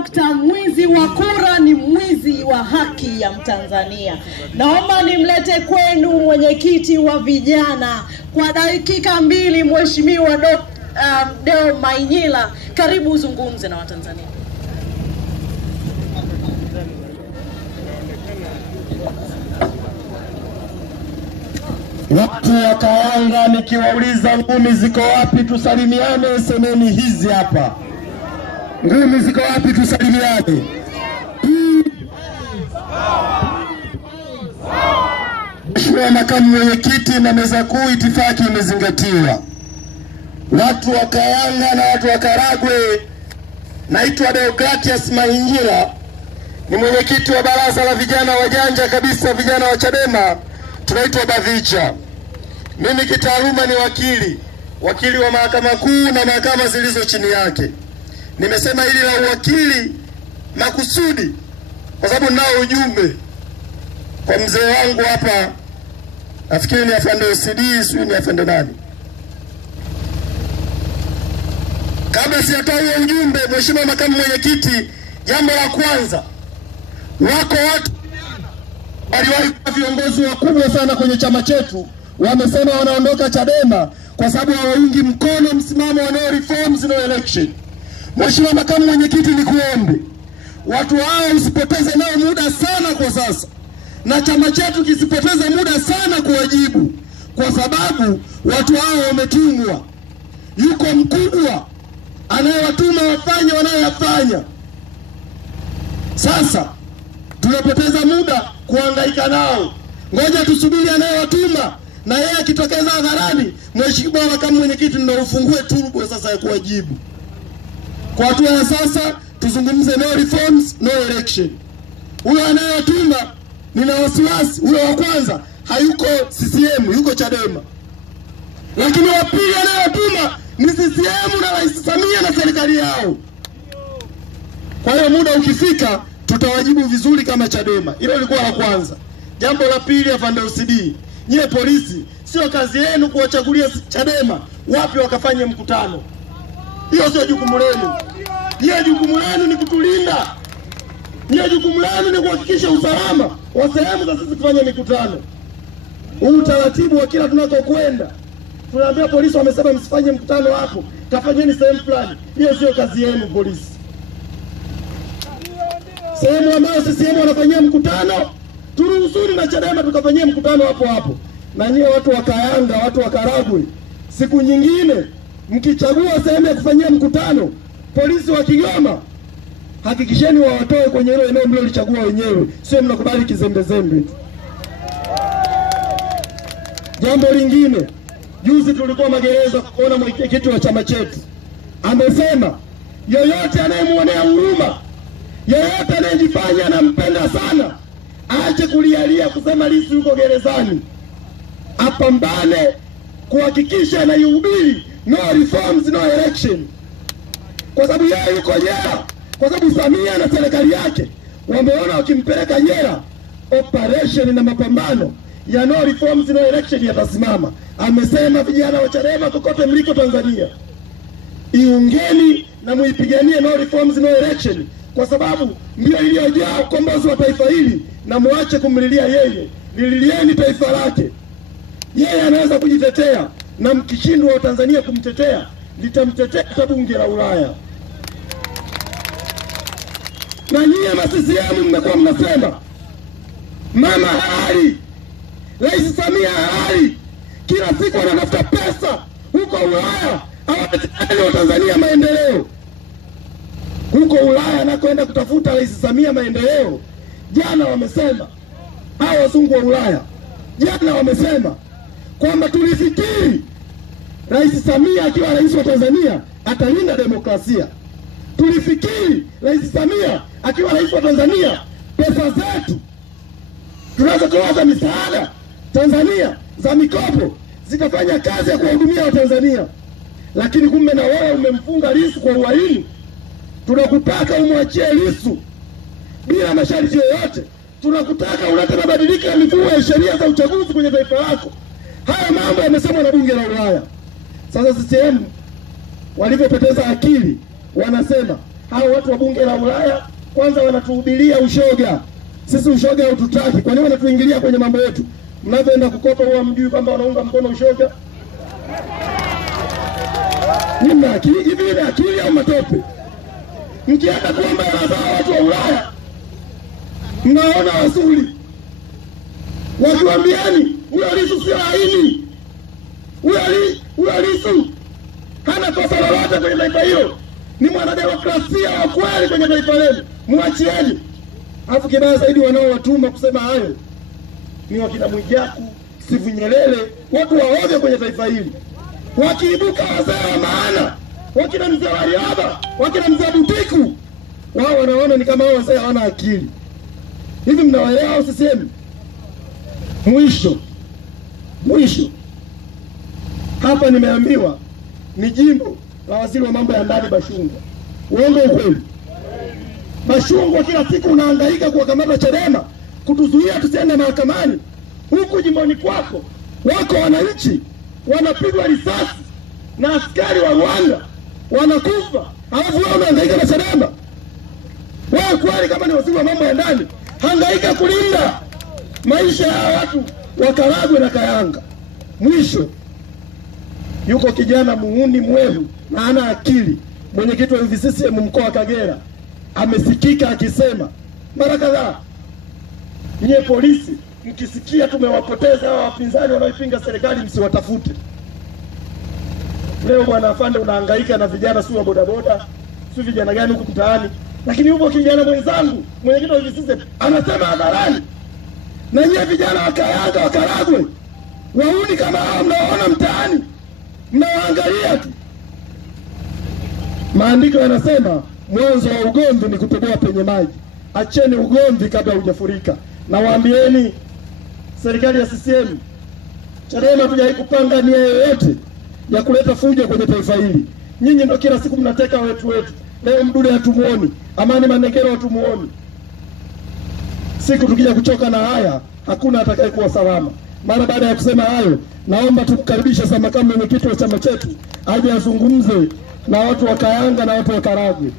Dr. mwizi wa kura ni mwizi wa haki ya Mtanzania. Naomba nimlete kwenu mwenyekiti wa vijana kwa dakika 2, Mheshimiwa Deo Mainyila. Karibu uzungumze na Watanzania. Watu wa Kayanga, nikiwauliza ngumi ziko wapi tusalimiane, semeni hizi hapa. Ngumi ziko wapi tusalimiane? Mheshimiwa Makamu Mwenyekiti na meza kuu, itifaki imezingatiwa. Watu wa Kayanga na watu wa Karagwe, naitwa Deogratius Mainyila, ni mwenyekiti wa baraza la vijana wajanja kabisa, vijana wa Chadema, tunaitwa BAVICHA. Mimi kitaaluma ni wakili wa mahakama kuu na mahakama zilizo chini yake. Nimesema hili la uwakili makusudi kwa sababu nao ujumbe kwa mzee wangu hapa, nafikiri ni afande OCD, sio ni afande nani. Kabla sijatoa huo ujumbe, Mheshimiwa Makamu Mwenyekiti, jambo la kwanza, wako watu waliwahi kuwa viongozi wakubwa sana kwenye chama chetu, wamesema wanaondoka Chadema kwa sababu hawaungi mkono msimamo wa no reforms no election. Mheshimiwa Makamu Mwenyekiti, nikuombe watu hao usipoteze nao muda sana kwa sasa, na chama chetu kisipoteze muda sana kuwajibu, kwa sababu watu hao wametumwa. Yuko mkubwa anayewatuma wafanye wanayofanya. Sasa tunapoteza muda kuhangaika nao. Ngoja tusubiri anayewatuma, na yeye akitokeza hadharani, Mheshimiwa Makamu Mwenyekiti, ndio ufungue turbo sasa ya kuwajibu. Kwa hatua ya sasa tuzungumze no reforms no election. Huyo anayewatuma nina wasiwasi, huyo wa kwanza hayuko CCM, yuko Chadema. Lakini wa pili anayewatuma ni CCM na Rais Samia na serikali yao. Kwa hiyo muda ukifika tutawajibu vizuri kama Chadema. Hilo lilikuwa la kwanza. Jambo la pili, afande OCD, nyie polisi, sio kazi yenu kuwachagulia Chadema wapi wakafanye mkutano. Hiyo sio jukumu lenu. Nyie jukumu lenu ni kutulinda. Nyie jukumu lenu ni kuhakikisha usalama wa sehemu za sisi kufanya mikutano. Huu utaratibu wa kila tunakokwenda tunaambia polisi wamesema msifanye mkutano hapo, kafanyeni sehemu fulani. Hiyo sio kazi yenu polisi. Sehemu ambayo CCM wanafanyia mkutano, turuhusuni na Chadema tukafanyia mkutano hapo hapo. Na nyie watu wa Kayanga, watu wa Karagwe, siku nyingine mkichagua sehemu ya kufanyia mkutano, polisi wa Kigoma, hakikisheni wawatoe kwenye hilo eneo mlilochagua wenyewe, sio mnakubali kizembe. Jambo lingine, juzi tulikuwa magereza kuona mwenyekiti wa chama chetu amesema yoyote anayemuonea huruma, yoyote anayejifanya anampenda sana, aache kulialia kusema Lissu yuko gerezani, apambane kuhakikisha anaihubiri no reforms no election. Kwa sababu yeye yuko jela, kwa sababu Samia na serikali yake wameona wakimpeleka jela, operation na mapambano ya no reforms no election yatasimama. Amesema vijana wa Chadema kokote mliko Tanzania, iungeni na muipiganie no reforms no election, kwa sababu ndio iliyojaa ukombozi wa taifa hili, na muache kumlilia yeye, lililieni taifa lake. Yeye anaweza kujitetea, na mkishindwa wa Tanzania kumtetea, litamtetea bunge la Ulaya. Na nyie ma CCM mmekuwa mnasema mama halali, Rais Samia halali, kila siku anatafuta pesa huko Ulaya, hawataka wa Tanzania maendeleo. Huko Ulaya anakoenda kutafuta Rais Samia maendeleo, jana wamesema hao wazungu wa Ulaya, jana wamesema kwamba tulifikiri Rais Samia akiwa rais wa Tanzania atalinda demokrasia. Tulifikiri Rais Samia akiwa rais wa Tanzania pesa zetu tunazotoa za misaada Tanzania za mikopo zitafanya kazi ya kuwahudumia Watanzania. Lakini kumbe na wewe umemfunga Lissu kwa uhaini. Tunakutaka umwachie Lissu bila masharti yoyote. Tunakutaka ulete mabadiliko ya mifumo ya sheria za uchaguzi kwenye taifa lako. Haya mambo yamesemwa na bunge la Ulaya. Sasa CCM walivyopoteza akili, wanasema hao watu wa bunge la Ulaya kwanza wanatuhubiria ushoga. Sisi ushoga haututaki. Kwa nini wanatuingilia kwenye mambo yetu? Mnapoenda kukopa huwa mjui kwamba wanaunga mkono ushoga? Nini akili hivi, ni akili au matope? Mkienda kuomba hela za watu wa Ulaya mnaona wasuli wakiwaambiani huyo Lissu sio haini, huyo Lissu hana kosa lolote kwenye taifa hilo, ni mwanademokrasia wa kweli kwenye taifa lenu, muachieni. Alafu kibaya zaidi wanaowatuma kusema hayo ni wakina Mwijaku, Steve Nyerere, watu waovyo kwenye taifa hili. Wakiibuka wazee wa maana, wakina mzee Warioba, wakina mzee Butiku, wao wanaona ni kama hao wazee hawana akili. Hivi mnawaelewa au CCM? Mwisho hapa nimeambiwa ni jimbo la waziri wa mambo ya ndani Bashungwa. Uongo ukweli? Bashungwa kila siku unahangaika kuwakamata Chadema, kutuzuia tusiende mahakamani. Huku jimboni kwako wako wananchi wanapigwa risasi na askari wa Rwanda wanakufa, alafu wewe unahangaika na Chadema. Wewe kweli kama ni waziri wa mambo ya ndani, hangaika kulinda maisha ya watu wa Karagwe na Kayanga. Mwisho yuko kijana muhuni mwehu na hana akili, mwenyekiti wa UVCCM mkoa wa Kagera, amesikika akisema mara kadhaa, nyie polisi mkisikia tumewapoteza hao wapinzani wanaoipinga serikali msiwatafute. Leo bwana afande unahangaika na vijana si wa bodaboda, si vijana gani huku mtaani, lakini yupo kijana mwenzangu mwenyekiti wa UVCCM anasema hadharani, na nyie vijana wa Kayanga wa Karagwe wauni kama hao mnaoona mtaani mnawaangalia tu. Maandiko yanasema mwanzo wa ugomvi ni kutoboa penye maji. Acheni ugomvi kabla hujafurika. Na waambieni serikali ya CCM, Chadema tujai kupanga nia yoyote ya kuleta fujo kwenye taifa hili. Nyinyi ndio kila siku mnateka wetu. Leo Mdude hatumuoni, Amani Manekero hatumuoni. Siku tukija kuchoka na haya, hakuna atakayekuwa salama. Mara baada ya kusema hayo, naomba tumkaribishe sasa makamu mwenyekiti wa chama chetu aje azungumze na watu wa Kayanga na watu wa Karagwe.